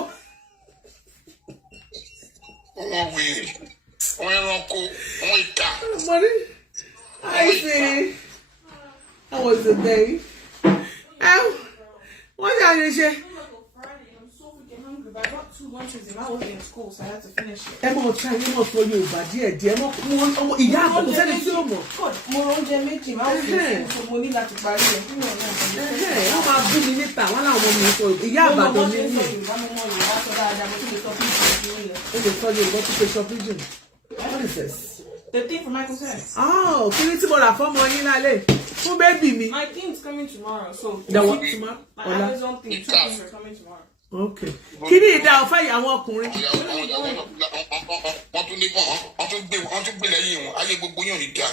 wọn wèrè wọn ẹranko wọn ìka. Money, I see. I was a baby. What are you saying? I'm so freaking hungry, but I got 2 lunches and I wasn't in school, so I had to finish it. Emma was trying to for you, but dear, ìyá àgbà kò sẹ́ni tí ó mọ̀. Mo oúnjẹ méjì máa ń fi so mo ní láti parí ẹ̀. Wọ́n máa bú mi níta, wọ́n láwọn ọmọ mi sọ ìyá àbàdàn ní ní. Ó lè sọ Yorùbá tó ṣe sọ pidgin. What is this? The thing from Michael Kors. Oh, kí ni tí mo rà fọ́mọ yín lálẹ́? Fún bébì mi. My thing's coming tomorrow, so. The what tomorrow? My Amazon thing, 2 things are coming tomorrow. Okay. Kí ni ìdá ọ̀fẹ́ ìyàwó ọkùnrin? wọ́n tún gbé lẹ́yìn wọn ayé gbogbo yàn ní dá.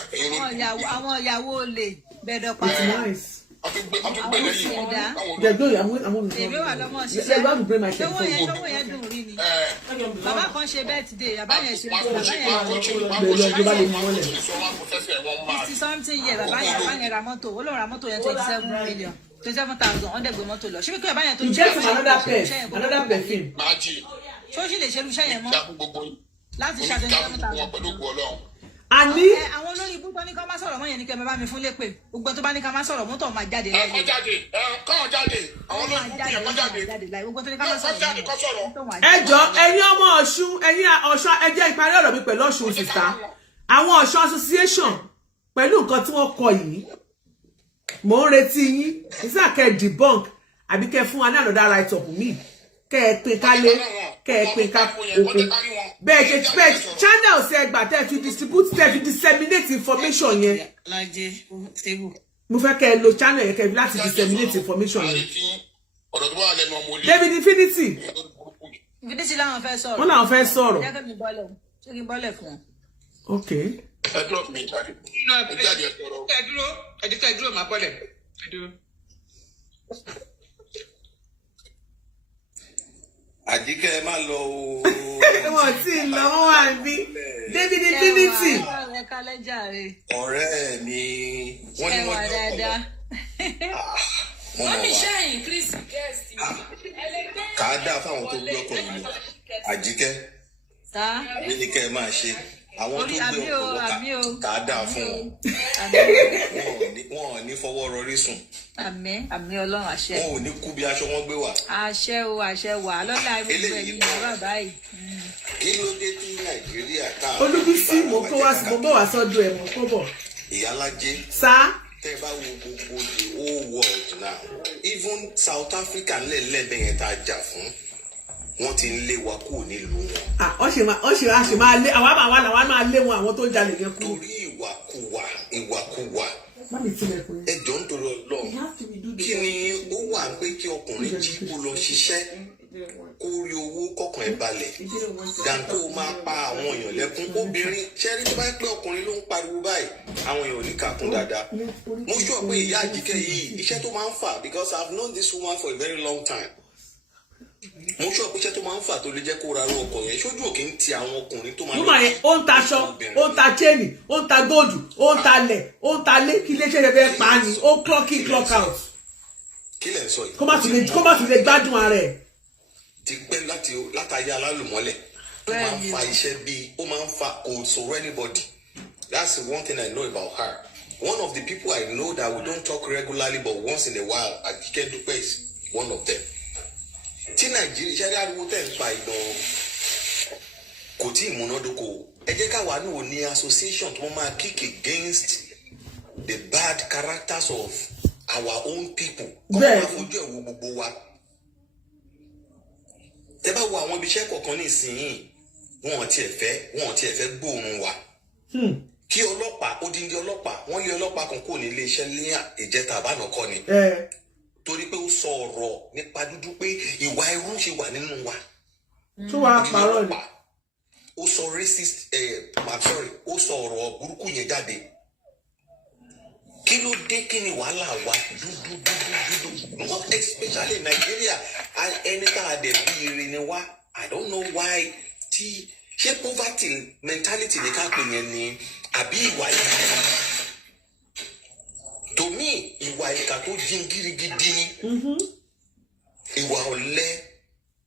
àwọn ìyàwó olè bẹ̀rẹ̀ pàtó. wọ́n tún gbé lẹ́yìn wọn. èmi wà lọ́mọ ṣiṣẹ́ lọ́wọ́ yẹn dùn rí ni. bàbá kan ṣe birthday bàbá yẹn ṣe bàbá yẹn 50 something year bàbá yẹn ra mọ́tò ó lóun ra mọ́tò yẹn 27 million 27,000 wọ́n dẹ̀ gbé mọ́tò lọ ṣé wípé bàbá yẹn tó You get another perfume. ṣé ó sì lè ṣerú iṣẹ́ yẹn mọ́ láti ṣe 27,000. Àní. àwọn olórí ibú tó ní ká má sọ̀rọ̀ mọ́ yẹn ní kẹ́ ẹ bá mi fún lépè gbogbo tó bá ní ká má sọ̀rọ̀ mọ́tò máa jáde lẹ́yìn. kọ́ jáde àwọn olórí ibú yẹn kọ́ jáde gbogbo tó ní ká má sọ̀rọ̀ kọ́ sọ̀rọ̀. Ẹ jọ̀ọ́ ẹ̀yin ọmọ Ọ̀ṣun ẹ̀yin Ọ̀ṣun ẹ jẹ́ ìparí ọ̀rọ̀ mi pẹ̀lú Ọ̀ṣun sista àwọn Ọ̀ṣun association pẹ̀lú nǹkan tí wọ́n kọ yìí mo ń retí yín ìsà kẹ́ debunk àbí kẹ́ fún wa ní another write up mi kẹ́ pín kálé kẹ́ pín ká oko bẹ́ẹ̀ channel ṣe gbà tẹ́ fi distribute tẹ́ fi disseminate information yẹn mo fẹ́ kẹ́ lo channel yẹn kẹ́ láti disseminate information yẹn David Infinity làwọn fẹ́ sọ̀rọ̀ wọ́n làwọn fẹ́ sọ̀rọ̀ jẹ́ kí mi bọ́lẹ̀ ṣé kí n bọ́lẹ̀ fún wọn. okay dúró máa bọ́lẹ̀. Àjíkẹ́ ẹ má lọ o. wọ́n ti lọ wọ́n wà ní David Infinity. ọ̀rẹ́ mi wọ́n ní wọ́n dáadáa. wọ́n ní ṣẹ́yìn Chris guest. kà á dá fáwọn tó gbé ọkọ̀ yìí Àjíkẹ́ mi ní kẹ́ ẹ máa ṣe àwọn tó gbé ọkọ̀ kà á dá fún wọn wọn ò ní fọwọ́ rọrí sùn. àmín Ọlọ́run àṣẹ. wọn ò ní kú bí aṣọ wọn gbé wà. àṣẹ wà lọ́la gbogbo ẹ̀yìn ìjọba báyìí. kí ló dé tí Nàìjíríà ká. Olúbísí mo bọ̀ wá sọ́dọ̀ ẹ̀ mo kó bọ̀. Ìyálájé. sá. tẹ́ bá wo gbogbo the whole world now even South Africa lẹ́lẹ́bẹ̀ yẹn tá a jà fún wọ́n ti ń lé wa kúrò nílùú wọn. ó ṣe máa lé àwa máa lé wọn àwọn tó ń jalè yẹn kúrò. torí ìwàkuwà ẹjọ́ ń torí Ọlọ́run kí ni ó wà pé kí ọkùnrin jí kó lọ ṣiṣẹ́ kó rí owó kọkàn ẹ̀ balẹ̀ dàńkó máa pa àwọn èèyàn lẹ́kún obìnrin ṣẹ́rí tó bá pẹ́ ọkùnrin ló ń pariwo báyìí àwọn èèyàn ò ní kàkún dáadáa mo sọ pé ìyá Àjíkẹ́ yìí iṣẹ́ tó máa ń fà because I've known this woman for a very long time mo sọ pé iṣẹ́ tó máa ń fà tó lè jẹ́ kó ra ru ọkọ̀ yẹn ṣojú òkè ń ti àwọn ọkùnrin tó máa ń lọ. ó ń taṣọ ó ń ta chain ó ń ta góòdù ó ń ta lẹ̀ ó ń ta lé kí iléeṣẹ́ rẹ̀ fẹ́ pa á ní ó clock in clock out. kí lẹ̀ ń sọ yìí. kó má tún lè gbádùn ara ẹ̀. ti pẹ́ látàyè alálùmọ́lẹ̀ tó máa ń fa iṣẹ́ bíi ó máa ń fa kò sọ̀rọ̀ anybody that's the one thing I know about her one of the people I know that we don't talk regularly but once in a while Àjíkẹ́ Dúpẹ́ is one of them. tí Nàìjíríà ṣẹ́rí ariwo tẹ̀ ń pa ìdán kò tí ì múnádóko ẹ jẹ́ káwa náà ní association tó máa kick against the bad characters of our own people kọ́ máa fojú ẹ̀ wo gbogbo wa. tẹ́ bá wo àwọn ibi iṣẹ́ kọ̀ọ̀kan ní ìsinyìí wọn ò tiẹ̀ fẹ́ gbóòórùn wa. kí ọlọ́pàá odindi ọlọ́pàá wọ́n lé ọlọ́pàá kan kúrò ní iléeṣẹ́ ní ìjẹta àbánàkọ́ ni. torí pé ó sọ ọ̀rọ̀ nípa dúdú pé ìwà irú ṣe wà nínú wa. tó wàá parọ́ ni. ó sọ racist ó sọ ọ̀rọ̀ burúkú yẹn jáde. kí ló dé kí ni wàhálà wa dúdú not especially Nigeria ẹni tá a dẹ̀ bí ire ni wá I don't know why tí ṣé poverty mentality ní ká pè yẹn ni àbí ìwà ìka to me ìwà ìka tó dín gírígídí ni ìwà ọ̀lẹ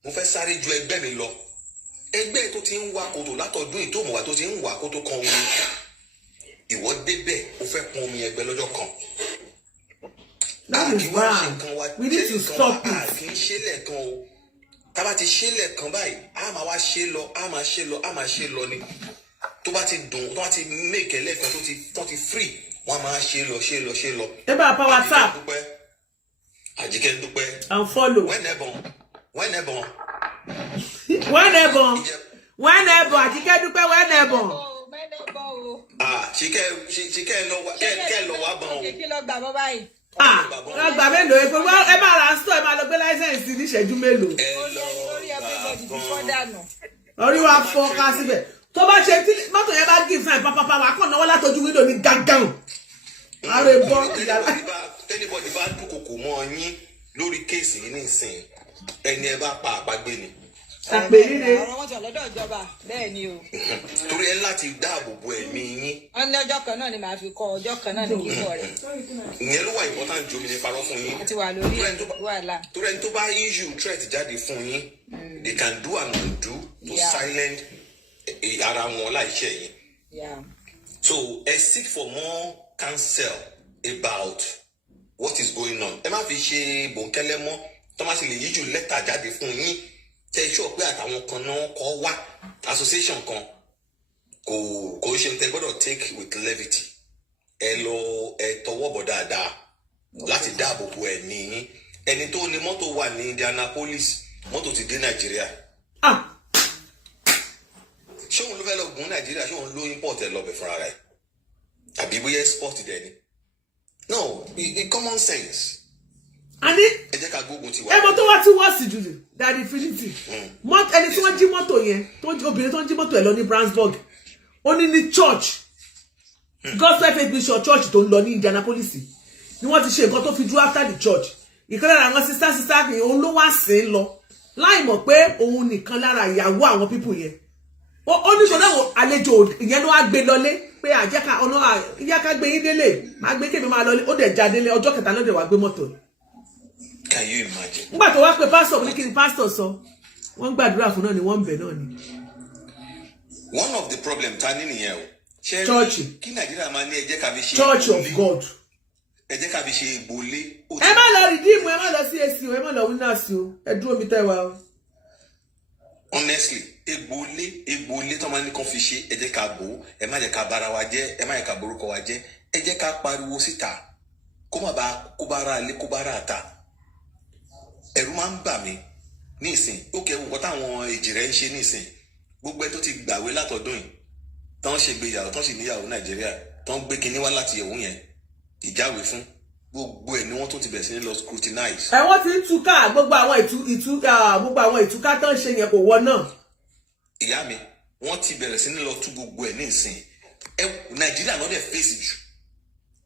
mo fẹ́ sáré ju ẹgbẹ́ mi lọ ẹgbẹ́ tó ti ń wa kòtò látọdún ìtòmùwà tó ti ń wà kó tó kan omi ìwọ débẹ̀ ó fẹ́ pọn omi ẹgbẹ́ lọ́jọ́ kan. That is wrong. We need to stop it. kì í ṣe lẹ́ẹ̀kan o tá a bá ti ṣe lẹ́ẹ̀kan báyìí a máa wá ṣe lọ a máa ṣe lọ ni tó bá ti dùn tó bá ti make ẹlẹ́ẹ̀kan tó ti free wọ́n máa ṣe lọ. ẹ bá pa WhatsApp. Àjíkẹ́ Dúpẹ́. and follow. whenever Àjíkẹ́ Dúpẹ́ whenever. ṣìkẹ́ lọ wá bọ̀ ọ́. kí ló gbà bọ́ báyìí. Gbà mélòó ẹ máa ra store ẹ máa lọ gbé láísẹ̀nsì ní ìṣẹ́jú mélòó. lórí everybody before dànù. orí wa fọ́ ká síbẹ̀ tó bá ṣe tí mọ́tò yẹn bá give sign pápápá wà á kàn náwó látọjú wíńdò ní gángan. ara ẹ bọ́ ìyàrá. tẹ́lifọ̀dì bá dúnkòkò mọ́ yín lórí kéèsì yìí nísìnyí ẹni ẹ bá pa àpagbé ni. àpè líle. ọ̀rọ̀ wọn ti ọ̀lọ́dọ̀ ìjọba bẹ́ẹ̀ ni o. torí ẹ láti dáàbò bo ẹ̀mí yín. wọ́n ní ọjọ́ kan náà ni màá fi kọ́ ọjọ́ kan náà ní kíkọ́ rẹ̀. ìyẹn ló wà important ju omi ní parọ́ fún yín. àti wà lórí wàhálà. torí ẹni tó bá issue threat jáde fún yín they can do and undo to silence ara wọn láìṣẹ́ yín. so ẹ seek for more counsel about what is going on. ẹ má fi ṣe bòńkẹ́lẹ́ mọ́ tó má sì lè yíjú lẹ́tà jáde fún yín tẹ́ ẹ sọ pé àtàwọn kan náà kọ́ wá association kan kò ṣe ń tẹ́ gbọ́dọ̀ take with levity ẹ tọwọ́ bọ̀ dáadáa láti dáàbò bo ẹ̀mí yín. Ẹni tó ní mọ́tò wà ní Indianapolis, mọ́tò ti dé Nàìjíríà. Ṣé òun ló fẹ́ lọ gùn Nàìjíríà? Ṣé òun ló import ẹ̀ lọ́bẹ̀ fúnra rẹ̀? Àbí bóyá export dẹ̀ ni? No, common sense. Àní Ẹ jẹ́ ká gbógun ti wá. ẹ mọ̀ tó wá tí wọ́n sì jù Daddy Infinity. Ẹni tí wọ́n jí mọ́tò yẹn, obìnrin tó ń jí mọ́tò ẹ̀ lọ ní Brandsburg, ó ní church, Gospel Faith Mission Church tó ń lọ ní Indianapolis ni wọ́n ti ṣe nǹkan tó fi dúró after the church. Ìkan lára àwọn sísá ni òun ló wá sí ń lọ láì mọ̀ pé òun nìkan lára ìyàwó àwọn pípù yẹn. Ó ní sọ́dọ̀ àwọn àlejò ìyẹn ló wá gbé lọlé pé àjẹká ọ̀nà ìyáká gbé yín délé máa gbé kébì máa lọlé, ó dẹ̀ já délé ọjọ́ kẹta lọ́dẹ̀ wá gbé mọ́tò. Can you imagine? Nígbà tó wá pé pásítọ̀ ní kí ni pásítọ̀ sọ, wọ́n gbàdúrà fún náà ni wọ́n ń bẹ̀ náà ni. One of the problem ta ní nìyẹn o. Church. Kí Nàìjíríà máa ní ẹ jẹ́ ká fi ṣe Church of God. Ẹ jẹ́ ká fi ṣe ìgbòlé. Ẹ má lọ rìdíìmù, ẹ má lọ sí èsì o, ẹ má lọ winners o, ẹ dúró mi tẹ́ wa o. Honestly, egbòlé tó máa ní kàn fi ṣe, ẹ jẹ́ ká bò, ẹ má jẹ́ ká bara wa jẹ́, ẹ má jẹ́ ká borúkọ wa jẹ́, ẹ jẹ́ ká pariwo síta kó má bá kó bá ra ilé kó bá ra ta. Ẹ̀rù máa ń bà mí ní ìsìn. Ó kẹ́ nǹkan táwọn èjì rẹ̀ ń ṣe ní ìsìn. Gbogbo ẹ tó ti gbàwé látọdún yìí tán ṣègbéyàwó tán sì níyàwó Nàìjíríà tán gbé kinní wá láti ẹ̀wọ̀n yẹn ìjáwé fún gbogbo ẹ̀ ni wọ́n tún ti bẹ̀rẹ̀ sí ní lọ scrutinize. Wọ́n ti ń túká gbogbo àwọn ìtúká tó ń ṣe yẹn kò wọ náà. Ìyá mi wọ́n ti bẹ̀rẹ̀ sí ní lọ tú gbogbo ẹ̀ ní ìsìn. Nàìjíríà náà dẹ̀ fèsì jù.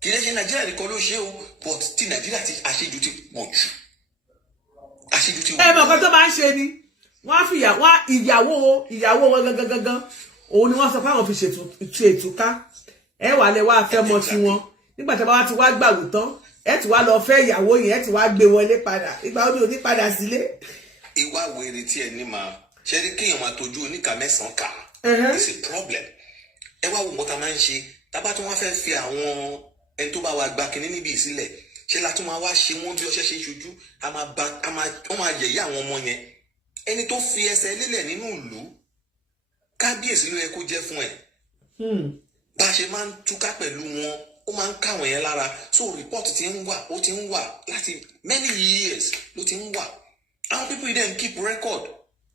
Kì í ṣe Nàìjíríà nìkan ló ṣe o, but ti Nàìjíríà ti àṣejù ti pọ̀ jù. Àṣejù ti wọ̀. Ẹ mọ̀ nǹkan tó máa ń ṣe ni wọ́n á fi ìyàwó wọn gangan òun ni wọ́n sọ pé àwọn fi ṣètò ìtúká. Ẹ wà lẹ wá fẹ́ mọ tiwọn nígbà tí a bá wá ti wá gbàgbó tán ẹ ti wá lọ fẹ́ ìyàwó yẹn ẹ ti wá gbé wọlé padà ìgbà ó ní òní padà sílé. Ìwà wèrè tí ẹ ní máa ṣe rí kéèyàn máa tọ́jú oníkà mẹ́sàn-án kà. It's a problem. Ẹ wá wo nǹkan tá a máa ń ṣe tábà tí wọ́n fẹ́ fi àwọn ẹni tó bá wa gba kinní níbi ìsílẹ̀ ṣe la tún máa wá ṣe wọ́n bí ọṣẹ ṣe ń ṣojú wọ́n máa yẹ̀yẹ́ àwọn ọmọ yẹn. Ẹni tó fi ẹsẹ̀ lélẹ̀ nínú ìlú kábíyèsí ló yẹ kó jẹ́ fún ẹ̀. Bá a ṣe máa ń túká pẹ̀lú wọn ó máa ń káwọn yẹn lára, so report ti ń wà láti many years ló ti ń wà. Àwọn people dem keep record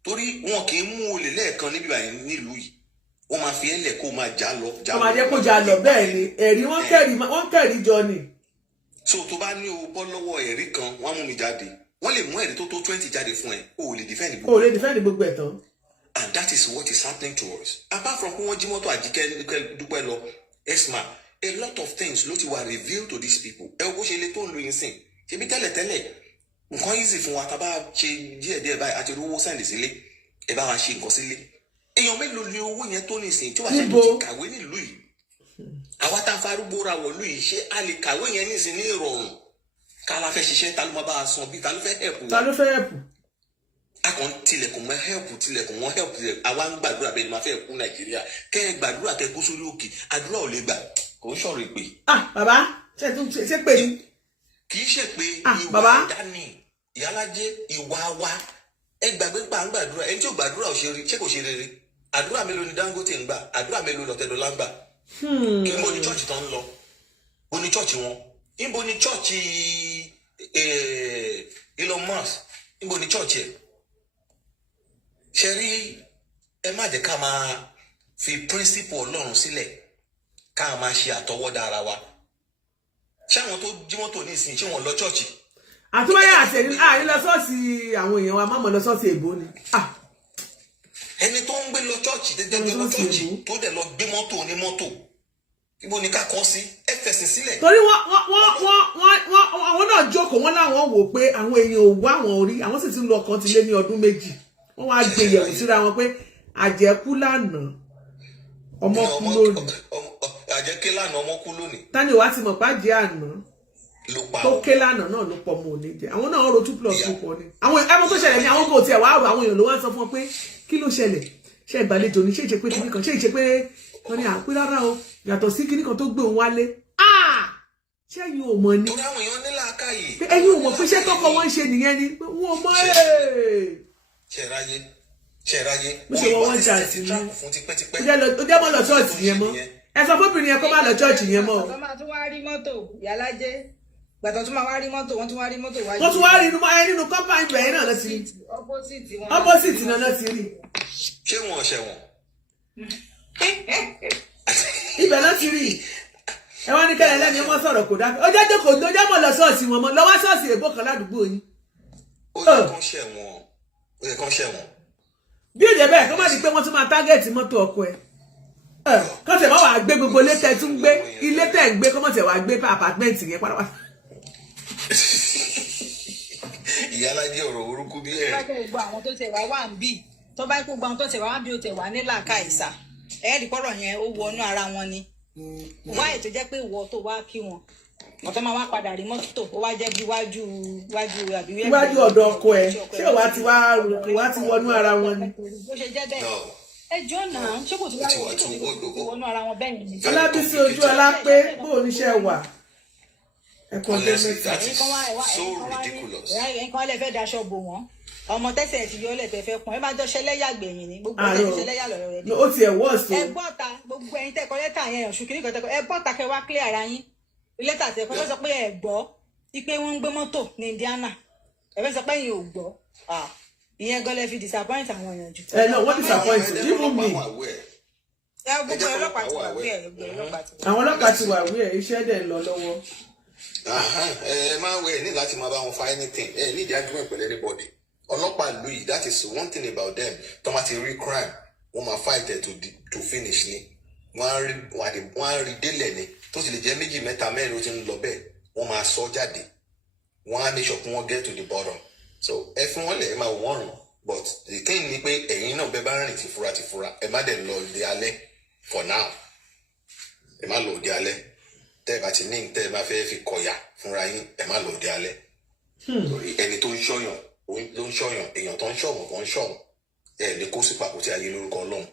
torí wọn kì í mú olè lẹ́ẹ̀kan níbi báyìí nílùú yìí wọ́n máa fi ẹlẹ̀ kó máa já lọ. Wọ́n máa jẹ́ kó já lọ bẹ́ẹ̀ ni ẹ̀rí wọ́n kẹ̀rí jọ ni. So tó bá ní o bọ́ lọ́wọ́ ẹ̀rí kan wọ́n á mú mi jáde wọ́n lè mú ẹ̀rí tó 20 jáde fún ẹ o ò lè defend gbogbo ẹ̀ tán. And that is what is happening to us. Apart from pé wọ́n jí mọ́tò Àjíkẹ́ Dúpẹ́ lọ esma a lot of things ló ti wà revealed to these people. Ẹ wo bó ṣe lè tó ń lo yín sìn ṣebí tẹ́lẹ̀tẹ́lẹ̀ nǹkan easy fún wa tá a bá ṣe díẹ̀díẹ̀ báyìí àti rówó sẹ́ǹdì sílé ẹ bá wa ṣe nǹkan sílé. Èèyàn mélòó ni owó yẹn tó nìsín tí wàá ṣe tó ti kàwé nílùú yìí. Àwa tá a farúgbó ra wọ̀lú yìí ṣé a lè kàwé yẹn nísìn ní ìrọ̀rùn ká la fẹ́ ṣiṣẹ́ ta ló máa bá a san bí ta ló fẹ́ help. A kàn tilẹ̀kùn mọ́ help àwa ń gbàdúrà bẹ́ẹ̀ ni máa fẹ́ kú Nàìjíríà kẹ́ ẹ gbàdúrà kẹ́ kú sórí òkè àdúrà ò lè gbà kò ń sọ̀rọ̀ ìpè. Bàbá ṣe pé ni. Kì í ṣe pé ìwà dání ìyálájẹ ìwà wa ẹ gbàgbé pa ń gbàdúrà ẹni tí ò gbàdúrà ò ṣe rí ṣé kò ṣe rere àdúrà mélòó ni Dangote ń gbà àdúrà mélòó lọ́tẹ̀dọ́lá ń gbà. Kí n bó ni chọ́ọ̀chì tó ń lọ bó ni chọ́ọ̀chì wọn níbo ni chọ́ọ̀chì Elon Musk níbo ni chọ́ọ̀chì ẹ̀. Ṣe rí ẹ má jẹ́ ká máa fi principle Ọlọ́run sílẹ̀ ká máa ṣe àtọwọ́dá ara wa. Ṣé àwọn tó jí mọ́tò ní ìsìn ṣé wọ́n lọ chọ́ọ̀chì? Àtúwáyà àtẹ̀ní lọ sọ́ọ̀sì àwọn èèyàn wa máa lọ sọ́ọ̀sì èbó ni. Ẹni tó ń gbé lọ chọ́ọ̀chì tẹ́tẹ́ gbé lọ chọ́ọ̀chì tó dẹ̀ lọ gbé mọ́tò ní mọ́tò ibo ni ká kọ́ sí ẹ fẹ̀sìn sílẹ̀. Torí àwọn náà jókòó wọn láwọn wò pé àwọn èèyàn ò wá àwọn orí àwọn sì ti ń lọ ọkàn ti lé ní ọdún méjì wọ́n wá gbé yẹ̀wò síra wọn pé àjẹkú lánàá ọmọ kú lónìí. Àjẹké lánàá ọmọ kú lónìí. Tani wàá ti mọ̀ pàjẹ́ àná tó ké lánàá náà ló pọ̀ mọ́ òní jẹ àwọn náà ro 2+2 pọ̀ ni. Àwọn ẹ̀mọ́ tó ṣẹlẹ̀ ní àwọn kò tiẹ̀ wàá rò àwọn èèyàn ló wá sọ fún ọ pé kí ló ṣẹlẹ̀ ṣe ìgbàlejò ní ṣé ìṣe pé kíní kan ṣé ìṣe pé wọ́n ní àpé rárá o yàtọ̀ sí kíní kan tó gbé òun wálé. Ṣé ẹ̀yin ò mọ̀ ni? Torí àwọn èèyàn nílà káyè. Ẹ̀yin ò mọ̀ pé ṣé tọkọ wọn ń ṣe nìyẹn ni pé wọn mọ̀ ṣẹ̀ráyé mo ṣe wọ́n jà sí ní ó jẹ́ mọ́ lọ ṣọ́ọ̀ṣì yẹn mọ́ ẹ sọ fóbìnrin yẹn kó má lọ ṣọ́ọ̀ṣì yẹn mọ́. ọ̀sán máa tún wá rí mọ́tò yàlájẹ́ gbàtọ̀ tún máa wá rí mọ́tò wọ́n tún wá rí mọ́tò wájú. wọ́n tún wá rí nínú kọ́mpáì bẹ̀rẹ̀ náà lọ sí rí opposite náà lọ sí rí. ṣé wọn ṣẹ̀wọ̀n. ibẹ̀ náà ti rí ẹ wá ní kẹ́lẹ́ lẹ́ni ọmọ sọ̀rọ̀ kò dákẹ́ ó jẹ́ jókòó tó jẹ́ mọ̀ lọ ṣọ́ọ̀ṣì wọn mọ́ lọ́wọ́ ṣọ́ọ̀ṣì èbó kan ládùúgbò yín. ó yẹ kán ṣẹ̀wọ̀n. bí òjò bẹ́ẹ̀ kó má di pé wọ́n tún máa tágẹ́ẹ̀tì mọ́tò ọkọ ẹ̀ kọ́ tẹ̀ má wàá gbé gbogbo ilé tẹ̀ tún gbé ilé tẹ̀ gbé kọ́ mọ̀ tẹ̀ wàá gbé apàtmẹ́ǹtì yẹn pátápátá. ìyá alájẹ ọ̀rọ̀ orúkú bí ẹ̀. tó bá gbogbo àwọn tó tẹ̀ wá wà ń bì tó bá gbogbo àwọn tó tẹ̀ wá wà ń bì ó tẹ̀ wá ní làákàyèsà ẹ̀ẹ́dì pọ̀rọ̀ yẹn ó wọnú ara wọn ni wá ètò jẹ́ pé ìwọ tó wá kí wọn ọ̀tọ́ máa wá padà rí mọ́tò ó wá jẹ́ bí iwájú ọ̀dọ̀ ọkọ ẹ̀ ṣé wàá ti wọnú ara wọn ni. bó ṣe jẹ́ bẹ́ẹ̀ ẹjọ́ náà ṣé kò tí wọnú ara wọn bẹ́ẹ̀ ni. Ọlábísí ojú ọlá pé bó oníṣẹ́ wà ẹ̀kọ́ ọjọ́ mẹ́ta. so ridiculous. nǹkan lè fẹ́ daṣọ bò wọ́n ọmọ tẹ́sẹ̀ ti yọ lẹ́tẹ̀ fẹ́ pọ́n ẹ máa jọ ṣẹlẹ́yà gbẹ̀yìn ni gbogbo ẹ̀ ṣẹlẹ́yà lọ́rọ̀ rẹ̀ ni. ó ti ẹ̀ wọ́ọ̀sì o. ẹ bọ́ta gbogbo ẹ̀yin tẹ́kọ̀ lẹ́tà yẹn ọ̀ṣun kìíní kan tẹ́kọ̀ ẹ bọ́ta kẹ wá clear ara yín lẹ́tà tẹ́kọ̀ lọ́sọ pé ẹ gbọ́ ipe wọ́n ń gbé mọ́tò ní Indiana ẹ fẹ́ sọ pé ẹ̀yin ò gbọ́ ìyẹn gan lẹ fi disappoint àwọn èèyàn jù. ẹ náà wọ́n disappoint even me. gbogbo ọlọ́pàá ti wà wíẹ̀ àwọn ọlọ́pàá ti wà wíẹ̀ iṣẹ́ dẹ̀ ń lọ lọ́wọ́. ẹ máa wẹ̀ ní láti máa bá wọn fa anything ẹ ní ìdí argument pẹ̀lú anybody. ọlọ́pàá ìlú yìí that is one thing about them tó máa ti rí crime wọ́n máa fight it to finish ni wọ́n á rí délẹ̀ ni tó sì lè jẹ́ méjì mẹ́ta mẹ́rin ó ti ń lọ bẹ́ẹ̀ wọ́n máa sọ jáde wọ́n á make sure pé wọ́n get to the bottom so ẹ fún wọn lẹ̀ ẹ máa wọ́n rùn but the thing ni pé ẹ̀yin náà bẹ́ẹ̀ bá rìn tìfura ẹ má dẹ̀ lọ òde alẹ́ for now ẹ má lọ òde alẹ́ tẹ́ ẹ bá ti ní tẹ́ ẹ bá fẹ́ fi kọ̀yà fúnra yín ẹ má lọ òde alẹ́ ẹni tó ń ṣọ́yàn ló ń ṣọyàn èèyàn tó ń ṣọ̀wọ̀n tó ń ṣọ̀wọ̀n ẹ ní kó sí papò tí a yé lórúkọ Ọlọ́run.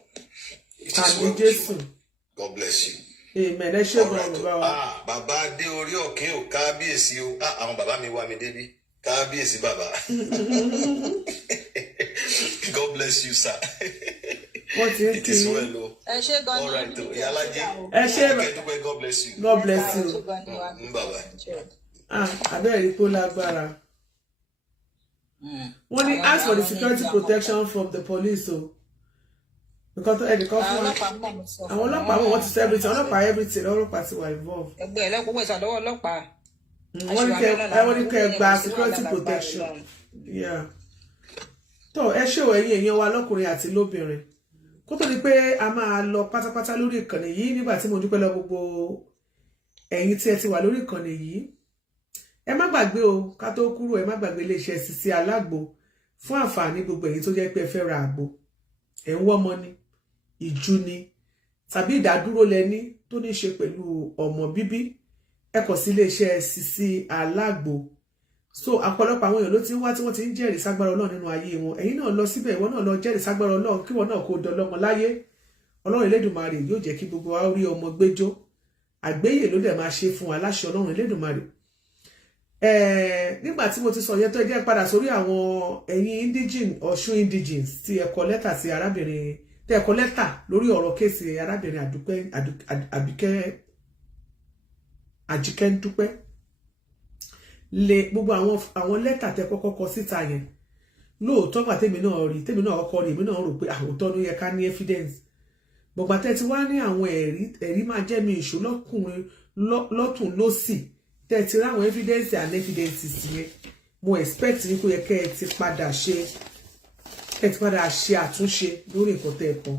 àmì Jésù. God bless you. amen ẹ ṣe bọ̀ bàbá wa. bàbá dé orí ọ̀kín ò kábíyèsí o àwọn bàbá mi wá mi débi kábíyèsí bàbá. God bless you sir. wọ́n ti ń kí i. ẹ ṣe gan ni ìyálàjẹ ẹ ṣe God bless you. God bless you. bàbá. abẹ́rẹ́ kó lágbára. wọ́n ní ask for the security protection from the police o because ẹnìkan fún àwọn ọlọ́pàá wọ́n ti sọ everything ọlọ́pàá ti wà involved. ẹgbẹ́ ẹlẹ́kùnrin ìsàlọ́wọ́ ọlọ́pàá. wọ́n ní kẹ́ gba security protection. tó ẹ ṣé o ẹ̀yin èèyàn wa lọ́kùnrin àti lóbìnrin kó tó di pé a máa lọ pátápátá lórí ìkànnì yìí nígbà tí mo dúpẹ́ lọ gbogbo ẹ̀yin tí ẹ ti wà lórí ìkànnì yìí ẹ má gbàgbé o ká tó kúrò ẹ má gbàgbé iléeṣẹ́ Sisi Alágbo fún àǹfààní gbogbo ẹ̀yin tó jẹ́ pé ẹ fẹ́ ra àgbo ẹ̀ ń wọ́mọ ni ìjú ni tàbí ìdádúró lẹ́ni tó ní ṣe pẹ̀lú ọmọ bíbí ẹ kàn sí iléeṣẹ́ Sisi Alágbo so ọ̀pọ̀lọpọ̀ àwọn èèyàn ló ti ń wá tí wọ́n ti ń jẹ́rìí ságbára Ọlọ́run nínú ayé wọn ẹ̀yin náà lọ síbẹ̀ ìwọ náà lọ jẹ́rìí ságbára Ọlọ́run kí wọ́n náà kó dọlọ́mọ láyé Ọlọ́run Elédùmarè yóò jẹ́ kí gbogbo wa rí ọmọ gbẹ́jọ́ àgbéyè ló dẹ̀ máa ṣe fún wa láṣẹ Ọlọ́run Elédùmarè nígbà tí mo ti sọ yẹn tó jẹ́ padà sórí àwọn ẹ̀yin indigene Ọ̀ṣun indigenes tí ẹ kọ lẹ́tà sí arábìnrin tí ẹ kọ lẹ́tà lórí ọ̀rọ̀ kéèsì arábìnrin Àjíkẹ́ Ndúpẹ́ lè gbogbo àwọn lẹ́tà tẹ kọ́kọ́ kọ síta yẹn lóòótọ́ gbà tèmi náà kọ́kọ́ rí èmi náà rò pé àwòtọ́ ló yẹ ká ní evidence gbogbo àtẹ ti wá ní àwọn ẹ̀rí máa jẹ́ mi ìṣó lọ́kùnrin lọ́tún lọ́sì tẹ́ ti ráwọn evidence and evidences yẹn mo expect ní kó yẹ kẹ́ ẹ ti padà ṣe àtúnṣe lórí nǹkan tẹ́ ẹ kọ.